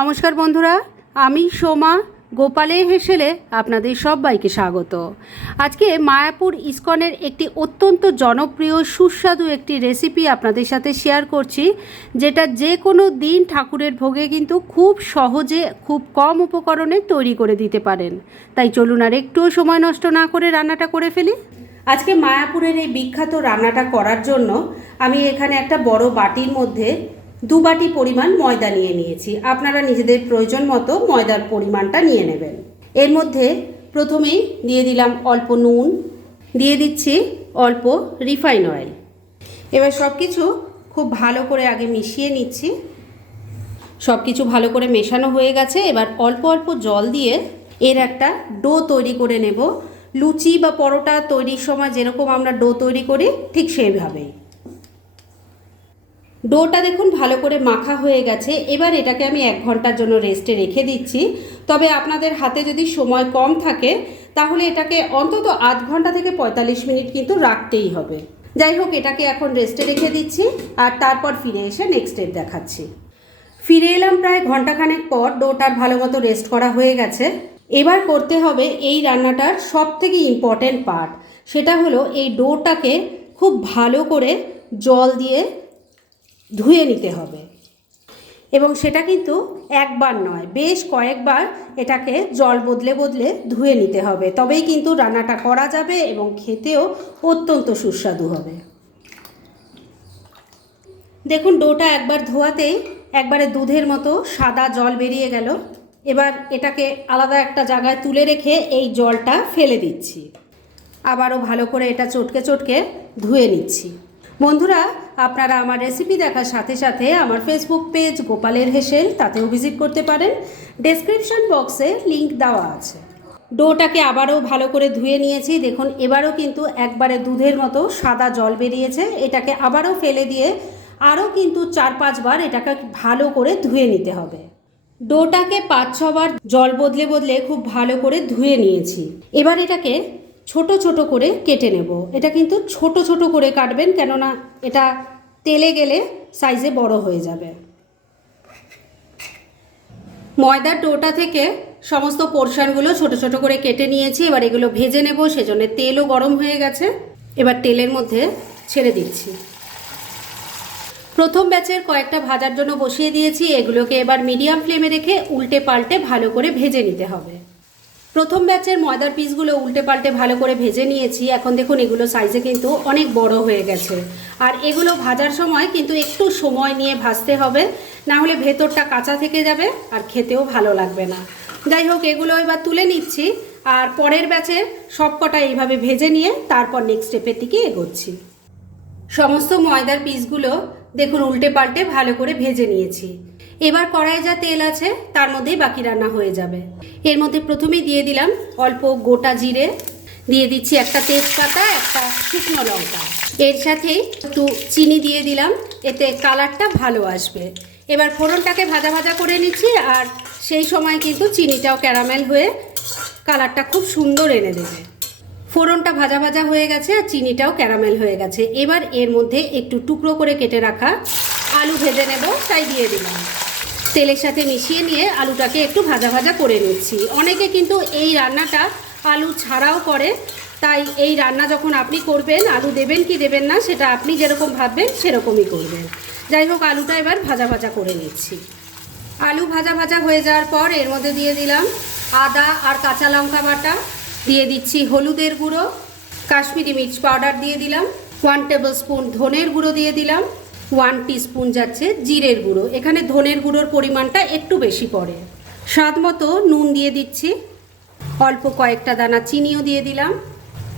নমস্কার বন্ধুরা, আমি সোমা গোপালের হেসেলে আপনাদের সবাইকে স্বাগত। আজকে মায়াপুর ইস্কনের একটি অত্যন্ত জনপ্রিয় সুস্বাদু একটি রেসিপি আপনাদের সাথে শেয়ার করছি, যেটা যে কোনো দিন ঠাকুরের ভোগে কিন্তু খুব সহজে খুব কম উপকরণে তৈরি করে দিতে পারেন। তাই চলুন আর একটুও সময় নষ্ট না করে রান্নাটা করে ফেলি। আজকে মায়াপুরের এই বিখ্যাত রান্নাটা করার জন্য আমি এখানে একটা বড় বাটির মধ্যে 2 বাটি পরিমাণ ময়দা নিয়ে নিয়েছি। আপনারা নিজেদের প্রয়োজন মতো ময়দার পরিমাণটা নিয়ে নেবেন। এর মধ্যে প্রথমেই দিয়ে দিলাম অল্প নুন, দিয়ে দিচ্ছি অল্প রিফাইন অয়েল। এবার সব কিছু খুব ভালো করে আগে মিশিয়ে নিচ্ছি। সব কিছু ভালো করে মেশানো হয়ে গেছে। এবার অল্প অল্প জল দিয়ে এর একটা ডো তৈরি করে নেব। লুচি বা পরোটা তৈরির সময় যেরকম আমরা ডো তৈরি করি ঠিক সেইভাবেই। ডোটা দেখুন ভালো করে মাখা হয়ে গেছে। এবার এটাকে আমি 1 ঘন্টার জন্য রেস্টে রেখে দিচ্ছি। তবে আপনাদের হাতে যদি সময় কম থাকে তাহলে এটাকে অন্তত আধ ঘন্টা থেকে 45 মিনিট কিন্তু রাখতেই হবে। যাই হোক, এটাকে এখন রেস্টে রেখে দিচ্ছি আর তারপর ফিরে এসে নেক্সট স্টেপ দেখাচ্ছি। ফিরে এলাম প্রায় ঘন্টাখানেক পর। ডোটার ভালো মতো রেস্ট করা হয়ে গেছে। এবার করতে হবে এই রান্নাটার সবথেকে ইম্পর্ট্যান্ট পার্ট, সেটা হলো এই ডোটাকে খুব ভালো করে জল দিয়ে ধুয়ে নিতে হবে। এবং সেটা কিন্তু একবার নয়, বেশ কয়েকবার এটাকে জল বদলে বদলে ধুয়ে নিতে হবে। তবেই কিন্তু রান্নাটা করা যাবে এবং খেতেও অত্যন্ত সুস্বাদু হবে। দেখুন, ডোটা একবার ধোয়াতেই একবারে দুধের মতো সাদা জল বেরিয়ে গেল। এবার এটাকে আলাদা একটা জায়গায় তুলে রেখে এই জলটা ফেলে দিচ্ছি। আবারও ভালো করে এটা চটকে চটকে ধুয়ে নিচ্ছি। বন্ধুরা, আপনারা আমার রেসিপি দেখার সাথে সাথে আমার ফেসবুক পেজ গোপালের হেসেল, তাতেও ভিজিট করতে পারেন। ডেসক্রিপশন বক্সে লিংক দেওয়া আছে। ডোটাকে আবারও ভালো করে ধুয়ে নিয়েছি। দেখুন, এবারও কিন্তু একবারে দুধের মতো সাদা জল বেরিয়েছে। এটাকে আবারও ফেলে দিয়ে আরও কিন্তু 4-5 বার এটাকে ভালো করে ধুয়ে নিতে হবে। ডোটাকে 5-6 বার জল বদলে বদলে খুব ভালো করে ধুয়ে নিয়েছি। এবার এটাকে ছোট ছোট করে কেটে নেব। এটা কিন্তু ছোট ছোট করে কাটবেন, কেননা এটা তেলে গেলে সাইজে বড় হয়ে যাবে। ময়দার ডোটা থেকে সমস্ত পোর্শনগুলো ছোট ছোট করে কেটে নিয়েছি। এবার এগুলো ভেজে নেব, সেজন্য তেলও গরম হয়ে গেছে। এবার তেলের মধ্যে ছেড়ে দিচ্ছি। প্রথম ব্যাচের কয়েকটা ভাজার জন্য বসিয়ে দিয়েছি। এগুলোকে এবার মিডিয়াম ফ্লেমে রেখে উল্টে পাল্টে ভালো করে ভেজে নিতে হবে। প্রথম ব্যাচের ময়দার পিসগুলো উল্টে পাল্টে ভালো করে ভেজে নিয়েছি। এখন দেখুন, এগুলো সাইজে কিন্তু অনেক বড় হয়ে গেছে। আর এগুলো ভাজার সময় কিন্তু একটু সময় নিয়ে ভাজতে হবে, না হলে ভেতরটা কাঁচা থেকে যাবে আর খেতেও ভালো লাগবে না। যাই হোক, এগুলো এবার তুলে নিচ্ছি আর পরের ব্যাচের সবকটা এইভাবে ভেজে নিয়ে তারপর নেক্সট স্টেপের দিকে এগোচ্ছি। সমস্ত ময়দার পিসগুলো দেখুন উল্টে পাল্টে ভালো করে ভেজে নিয়েছি। এবার কড়াইয়ে যা তেল আছে তার মধ্যেই বাকি রান্না হয়ে যাবে। এর মধ্যে প্রথমেই দিয়ে দিলাম অল্প গোটা জিরে, দিয়ে দিচ্ছি একটা তেজপাতা, একটা শুকনো লঙ্কা। এর সাথেই একটু চিনি দিয়ে দিলাম, এতে কালারটা ভালো আসবে। এবার ফোড়নটাকে ভাজা ভাজা করে নিচ্ছি আর সেই সময় কিন্তু চিনিটাও ক্যারামেল হয়ে কালারটা খুব সুন্দর এনে দেবে। ফোড়নটা ভাজা ভাজা হয়ে গেছে আর চিনিটাও ক্যারামেল হয়ে গেছে। এবার এর মধ্যে একটু টুকরো করে কেটে রাখা আলু ভেজে নেব, তাই দিয়ে দিলাম। তেলের সাথে মিশিয়ে নিয়ে আলুটাকে একটু ভাজা ভাজা করে নিচ্ছি। অনেকে কিন্তু এই রান্নাটা আলু ছাড়াও করে, তাই এই রান্না যখন আপনি করবেন আলু দেবেন কি দেবেন না সেটা আপনি যেরকম ভাববেন সেরকমই করবেন। যাই হোক, আলুটা এবার ভাজা ভাজা করে নিচ্ছি। আলু ভাজা ভাজা হয়ে যাওয়ার পর এর মধ্যে দিয়ে দিলাম আদা আর কাঁচা লঙ্কা বাটা, দিয়ে দিচ্ছি হলুদের গুঁড়ো, কাশ্মীরি মির্চ পাউডার দিয়ে দিলাম, 1 টেবিল স্পুন ধনের গুঁড়ো দিয়ে দিলাম, 1 টিস্পুন যাচ্ছে জিরের গুঁড়ো। এখানে ধনের গুঁড়োর পরিমাণটা একটু বেশি পড়ে। স্বাদ মতো নুন দিয়ে দিচ্ছি, অল্প কয়েকটা দানা চিনিও দিয়ে দিলাম,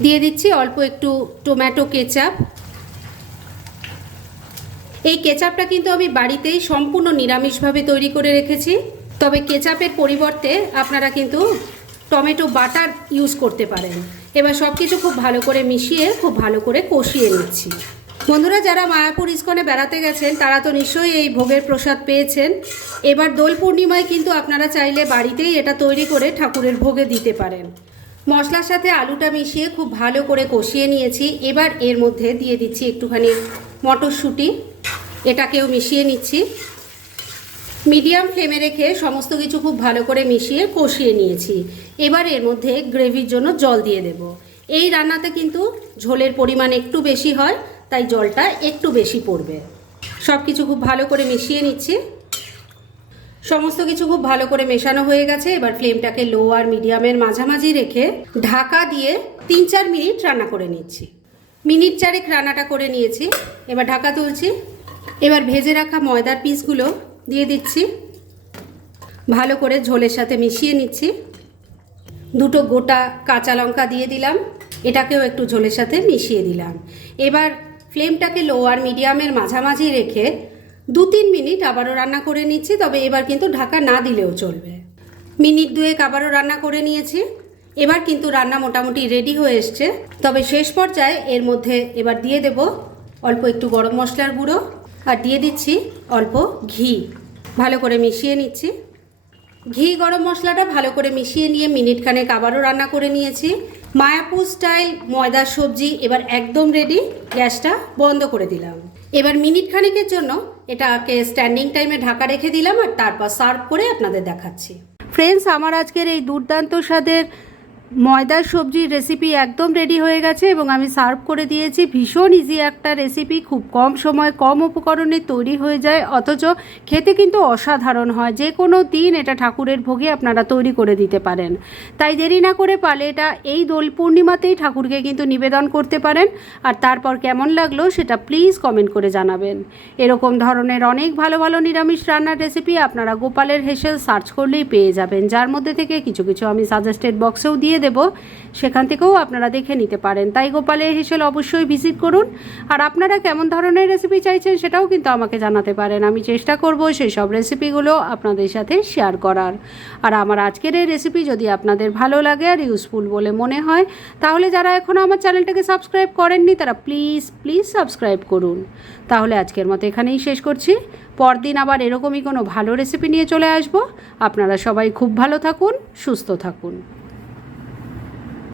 দিয়ে দিচ্ছি অল্প একটু টমেটো কেচাপ। এই কেচাপটা কিন্তু আমি বাড়িতেই সম্পূর্ণ নিরামিষভাবে তৈরি করে রেখেছি। তবে কেচাপের পরিবর্তে আপনারা কিন্তু টমেটো বাটার ইউজ করতে পারেন। এবার সব কিছু খুব ভালো করে মিশিয়ে খুব ভালো করে কষিয়ে নিচ্ছি। বন্ধুরা, যারা মায়াপুর ইস্কনে বেড়াতে গেছেন তারা তো নিশ্চয়ই এই ভোগের প্রসাদ পেয়েছেন। এবার দোল পূর্ণিমায় কিন্তু আপনারা চাইলে বাড়িতেই এটা তৈরি করে ঠাকুরের ভোগে দিতে পারেন। মশলার সাথে আলুটা মিশিয়ে খুব ভালো করে কষিয়ে নিয়েছি। এবার এর মধ্যে দিয়ে দিচ্ছি একটুখানি মটরশুঁটি, এটাকেও মিশিয়ে নিচ্ছি। মিডিয়াম ফ্লেমে রেখে সমস্ত কিছু খুব ভালো করে মিশিয়ে কষিয়ে নিয়েছি। এবার এর মধ্যে গ্রেভির জন্য জল দিয়ে দেব। এই রান্নাতে কিন্তু ঝোলের পরিমাণ একটু বেশি হয়, তাই জলটা একটু বেশি পড়বে। সব কিছু খুব ভালো করে মিশিয়ে নিচ্ছি। সমস্ত কিছু খুব ভালো করে মেশানো হয়ে গেছে। এবার ফ্লেমটাকে লো আর মিডিয়ামের মাঝামাঝি রেখে ঢাকা দিয়ে 3-4 মিনিট রান্না করে নিচ্ছি। মিনিট 4 রান্নাটা করে নিয়েছি। এবার ঢাকা তুলছি। এবার ভেজে রাখা ময়দার পিসগুলো দিয়ে দিচ্ছি। ভালো করে ঝোলের সাথে মিশিয়ে নিচ্ছি। 2 গোটা কাঁচা লঙ্কা দিয়ে দিলাম, এটাকেও একটু ঝোলের সাথে মিশিয়ে দিলাম। এবার ফ্লেমটাকে লো আর মিডিয়ামের মাঝামাঝি রেখে 2-3 মিনিট আবারও রান্না করে নিচ্ছি। তবে এবার কিন্তু ঢাকা না দিলেও চলবে। মিনিট 2 আবারও রান্না করে নিয়েছি। এবার কিন্তু রান্না মোটামুটি রেডি হয়ে এসছে। তবে শেষ পর্যায়ে এর মধ্যে এবার দিয়ে দেব অল্প একটু গরম মশলার গুঁড়ো আর দিয়ে দিচ্ছি অল্প ঘি। ভালো করে মিশিয়ে নিচ্ছি। ঘি গরম মশলাটা ভালো করে মিশিয়ে নিয়ে মিনিট খানেক আবারও রান্না করে নিয়েছি। মায়াপুর স্টাইল ময়দার সবজি এবার একদম রেডি। গ্যাসটা বন্ধ করে দিলাম। এবার মিনিট খানেকের জন্য এটাকে স্ট্যান্ডিং টাইমে ঢাকা রেখে দিলাম আর তারপর সার্ভ করে আপনাদের দেখাচ্ছি। ফ্রেন্ডস, আমার আজকের এই দুর্দান্ত স্বাদের ময়দার সবজির রেসিপি একদম রেডি হয়ে গেছে এবং আমি সার্ভ করে দিয়েছি। ভীষণ ইজি একটা রেসিপি, খুব কম সময় কম উপকরণে তৈরি হয়ে যায়, অথচ খেতে কিন্তু অসাধারণ হয়। যে কোনো দিন এটা ঠাকুরের ভোগে আপনারা তৈরি করে দিতে পারেন। তাই দেরি না করে পারলে এটা এই দোল পূর্ণিমাতেই ঠাকুরকে কিন্তু নিবেদন করতে পারেন। আর তারপর কেমন লাগলো সেটা প্লিজ কমেন্ট করে জানাবেন। এরকম ধরনের অনেক ভালো ভালো নিরামিষ রান্নার রেসিপি আপনারা গোপালের হেসেল সার্চ করলেই পেয়ে যাবেন, যার মধ্যে থেকে কিছু কিছু আমি সাজেস্টেড বক্সেও দিয়ে দেব, সেখান থেকেও আপনারা দেখে নিতে পারেন। তাই গোপালের হেসেল অবশ্যই ভিজিট করুন। আর আপনারা কেমন ধরনের রেসিপি চাইছেন সেটাও কিন্তু আমাকে জানাতে পারেন। আমি চেষ্টা করব সেই সব রেসিপিগুলো আপনাদের সাথে শেয়ার করার। আর আমার আজকের এই রেসিপি যদি আপনাদের ভালো লাগে আর ইউজফুল বলে মনে হয়, তাহলে যারা এখনও আমার চ্যানেলটাকে সাবস্ক্রাইব করেননি তারা প্লিজ সাবস্ক্রাইব করুন। তাহলে আজকের মতো এখানেই শেষ করছি। পরদিন আবার এরকমই কোনো ভালো রেসিপি নিয়ে চলে আসব। আপনারা সবাই খুব ভালো থাকুন, সুস্থ থাকুন।